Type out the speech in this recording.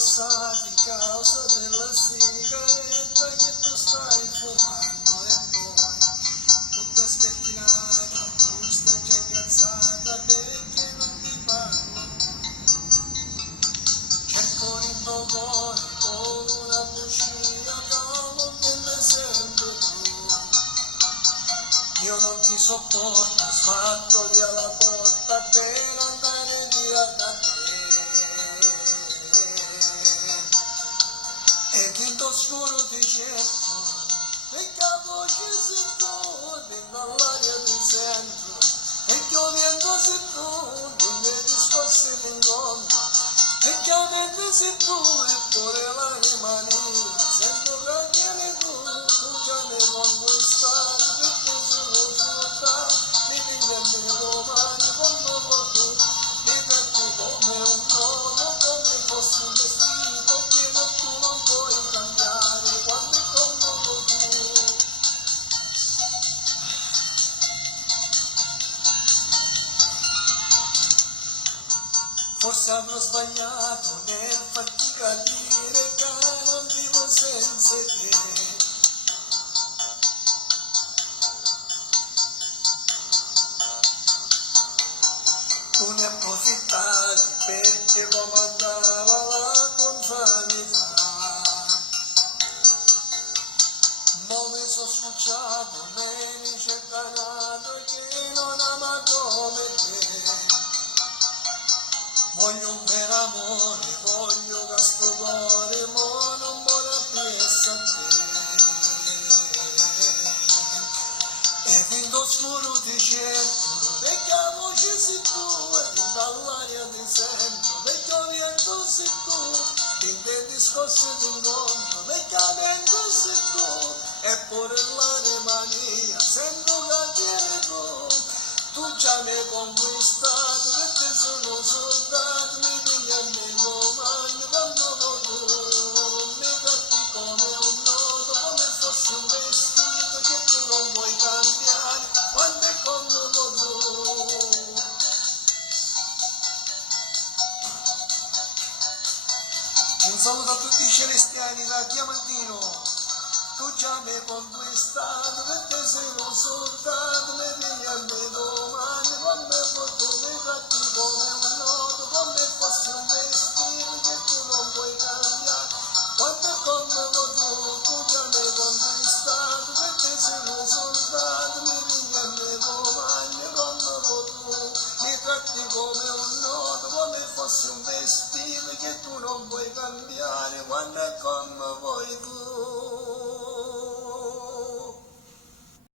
passati causa della sigaretta che tu stai fumando e poi tutta spettinata, tu stai già incazzata perché non ti parlo. Cerco il tuo cuore con una bugia calmo che mi sembri tu. Io non ti sopporto, sbatto via la porta per andare via da te. Ed in l'oscuro ti cerco, e che voce sei tu, nell'aria ti sento, e che vento sei tu, nelle discorsi d'incontro, e che mente sei tu, eppure l'anima mia, sento che vieni tu già mi conquistato, perché sono soltanto, mi vieni domani quando vuoi tu, mi tratti come un nodo, come fossi un vestito, che tu non puoi cambiare, quando è comodo tu. Forse avrò sbagliato nel farti capire che non vivo senza te. Tu ne approfittavi perché comandava la conformità. Ma mi sono sfucciato, me ne c'è canato che non ama come te. Voglio un vero amore, voglio che sto cuore, ma non vorrà più essere a te. E in l'oscuro ti cerco, perché la voce sei tu, e dall'aria ti sento, perché il vento sei tu, in dei discorsi d'incontro, perché la mente sei tu, eppure l'anima mia, sento che vieni tu già mi hai conquistato, perché sono soldato, mi pigli a me domani, quando vuoi tu, mi tratti come un nodo, come fosse un vestito che tu non vuoi cambiare, quando è come vuoi tu. Un saluto a tutti i celestiani da Diamantino. Tu già mi hai conquistato, perché sei un soldato, mi vieni a me domani, come vuoi tu, mi tratti come un nodo, come fossi un vestito che tu non puoi cambiare, quando è come vuoi tu già mi hai conquistato, perché sei un soldato, mi vieni a me domani, come vuoi tu, mi tratti come un nodo, come fossi un vestito che tu non puoi cambiare, quando è come vuoi